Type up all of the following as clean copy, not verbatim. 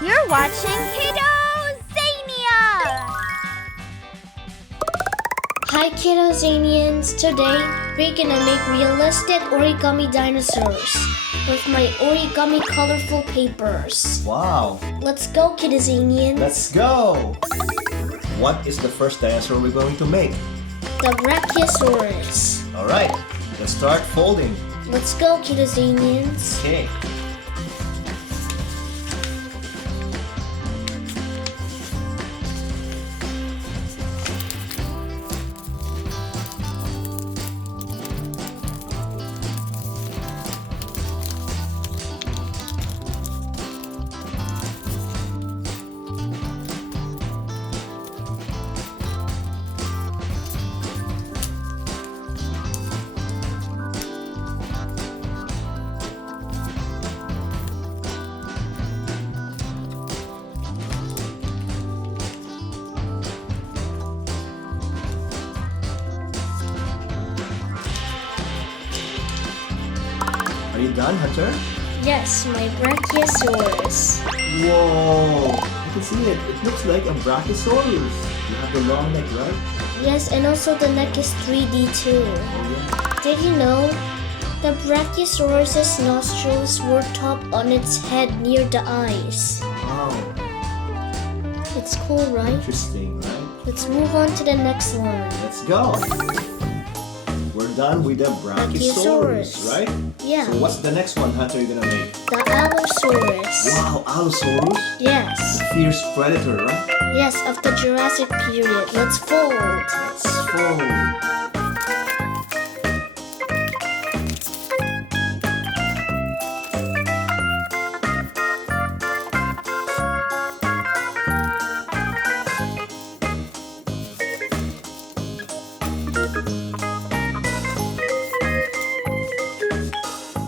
You're watching Kiddozania! Hi Kiddozanians! Today, we're gonna make realistic origami dinosaurs with my origami colorful papers. Wow! Let's go Kiddozanians! Let's go! What is the first dinosaur we're going to make? The Brachiosaurus. Alright, let's start folding. Let's go Kiddozanians! Okay. Are you done, Hunter? Yes, my Brachiosaurus. Whoa! I can see it. It looks like a Brachiosaurus. You have the long neck, right? Yes, and also the neck is 3D too. Oh yeah. Did you know? The Brachiosaurus's nostrils were top on its head near the eyes. Wow. It's cool, right? Interesting, right? Let's move on to the next one. Let's go. We're done with the Brachiosaurus, right? Yeah. So what's the next one, Hunter, you're gonna make? The Allosaurus. Wow, Allosaurus? Yes. The fierce predator, right? Yes, of the Jurassic period. Let's fold. Let's fold.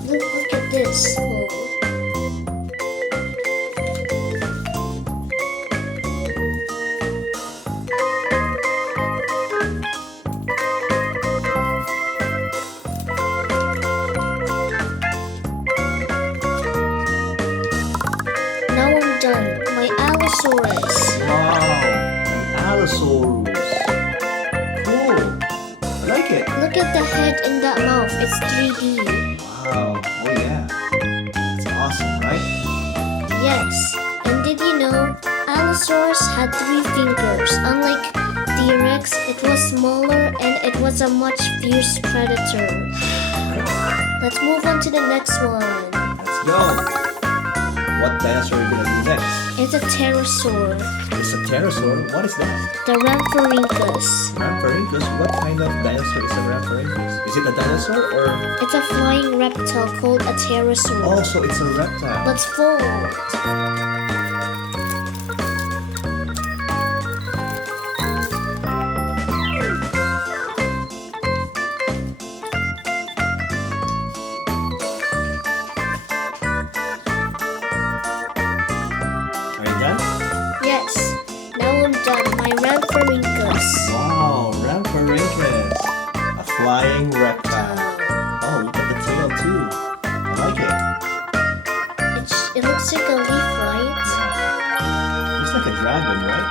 Look at this fold. Now I'm done. My Allosaurus. Wow, an Allosaurus. Cool. I like it. Look at the head and that mouth. It's 3D. Wow. Oh yeah. It's awesome, right? Yes. And did you know Allosaurus had 3 fingers? Unlike T-Rex, it was smaller and it was a much fierce predator. Let's move on to the next one. Let's go. What dinosaur are you gonna do next? It's a pterosaur. It's a pterosaur. What is that? The Rhamphorhynchus. Rhamphorhynchus? What kind of dinosaur is a Rhamphorhynchus? Is it a dinosaur or? It's a flying reptile called a pterosaur. Oh, so it's a reptile. Let's fold. Are you done? Yes. Now I'm done. My Rhamphorhynchus. Wow, Rhamphorhynchus. A flying reptile. Oh, look at the tail too. I like it. It looks like a leaf, right? Yeah. Looks like a dragon, right?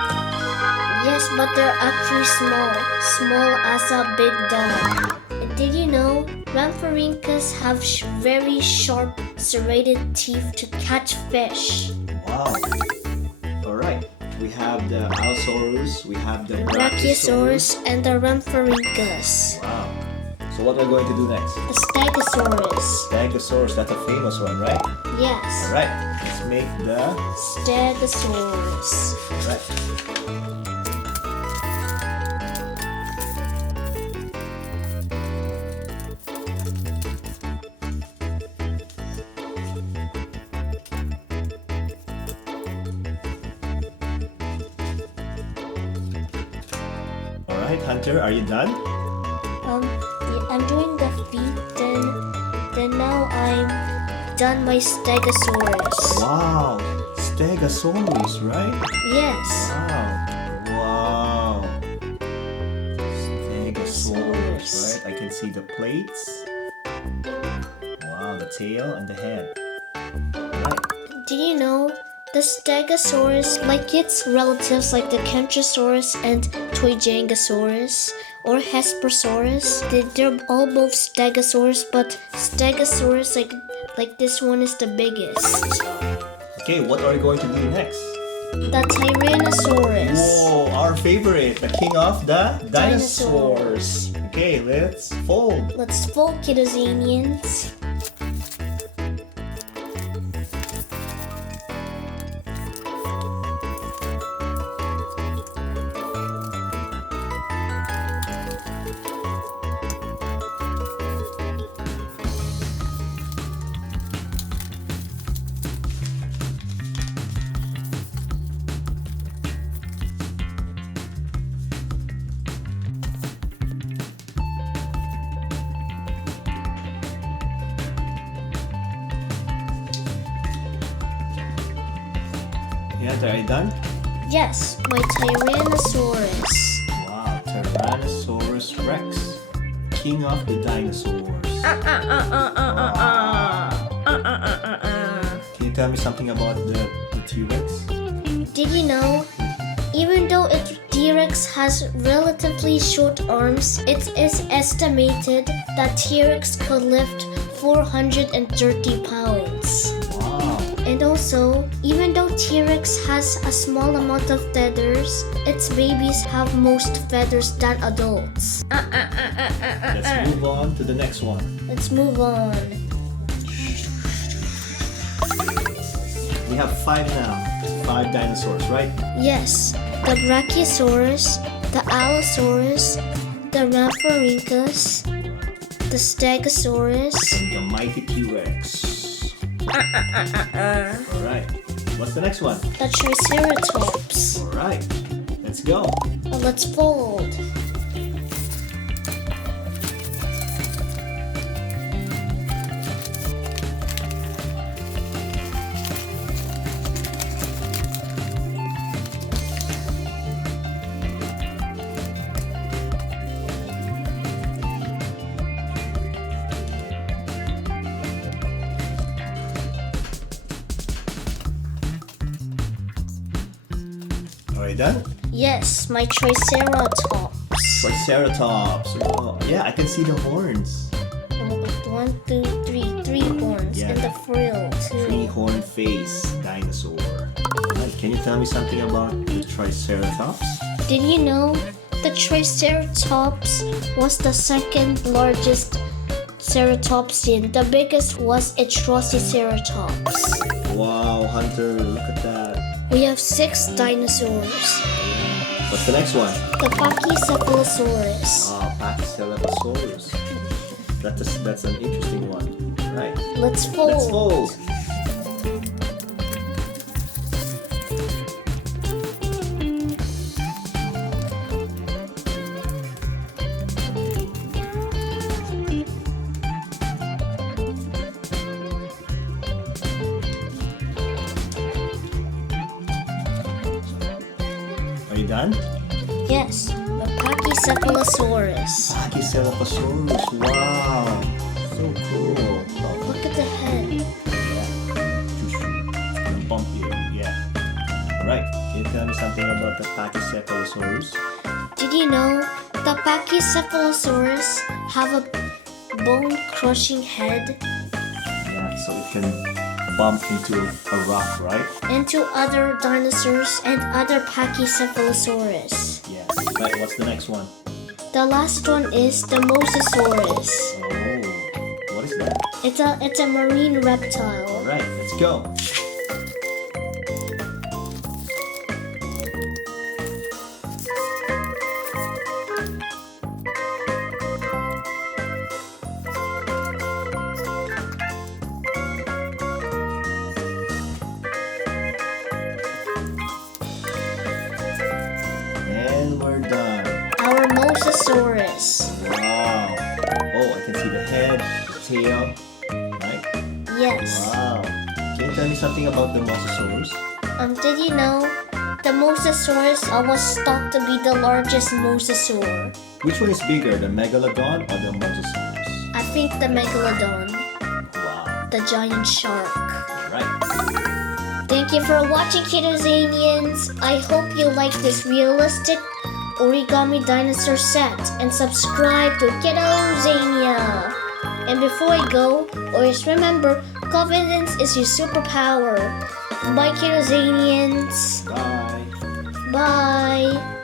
Yes, but they're actually small. Small as a big dog. And did you know Rhamphorhynchus have very sharp, serrated teeth to catch fish? Wow. Alright. We have the Allosaurus, we have the Brachiosaurus and the Rhamphorhynchus. Wow. So what are we going to do next? The Stegosaurus. Stegosaurus, that's a famous one, right? Yes. Alright. Let's make the... Stegosaurus. Right. Alright, Hunter, are you done? I'm doing the feet, then now I'm done my Stegosaurus. Wow, Stegosaurus, right? Yes. Wow. Wow. Stegosaurus, right? I can see the plates. Wow, the tail and the head. Right. Did you know The Stegosaurus, like its relatives like the Kentrosaurus and Toyjangosaurus or Hesperosaurus, they're all both Stegosaurus, but Stegosaurus like this one is the biggest. Okay, what are we going to do next? The Tyrannosaurus. Whoa, our favorite, the king of the dinosaurs. Okay, let's fold. Let's fold, Kiddozanians. Yeah, are you done? Yes, my Tyrannosaurus. Wow, Tyrannosaurus Rex, king of the dinosaurs. Can you tell me something about the T-Rex? Did you know, even though T-Rex has relatively short arms, it is estimated that T-Rex could lift 430 pounds. Wow. And also, even though T-Rex has a small amount of feathers, its babies have most feathers than adults. Let's move on to the next one. Let's move on. We have 5 now. 5 dinosaurs, right? Yes, the Brachiosaurus, the Allosaurus, the Rhamphorhynchus, the Stegosaurus, And the mighty T-Rex. Alright, what's the next one? the Triceratops. Alright, let's go. Let's fold. Are you done? Yes, my Triceratops. Triceratops. Oh, yeah, I can see the horns. 1, 2, 3, 3 horns Yeah. and the frill too. 3-horn face dinosaur. Alright, can you tell me something about the Triceratops? Did you know the Triceratops was the second largest ceratopsian? The biggest was Triceratops. Wow, Hunter, look at that. We have 6 dinosaurs. What's the next one? The Pachycephalosaurus. Ah, Pachycephalosaurus. That's an interesting one. Right. Let's fold. Let's fold. Are you done? Yes, the Pachycephalosaurus. Brachiosaurus. Wow. So cool. Oh, Look at the head. yeah. And bump you. Yeah. Alright. Can you tell me something about the Pachycephalosaurus? Did you know the Pachycephalosaurus have a bone-crushing head? Yeah, so it can bump into a rock, right? And to other dinosaurs and other Pachycephalosaurus. Yeah. Right, what's the next one? The last one is the Mosasaurus. Oh, what is that? It's a marine reptile. Alright, let's go. And we're done. Our Mosasaurus. Wow. Oh, I can see the head, the tail. Right? Yes. Wow. Can you tell me something about the Mosasaurus? Did you know the Mosasaurus was thought to be the largest mosasaur? Which one is bigger, the Megalodon or the Mosasaurus? I think the Megalodon, Wow. the giant shark. Alright. Thank you for watching, Kiddozanians. I hope you like this realistic origami dinosaur set and subscribe to Kiddozania. And before I go, always remember, confidence is your superpower. Bye, Kiddozanians. Bye. Bye.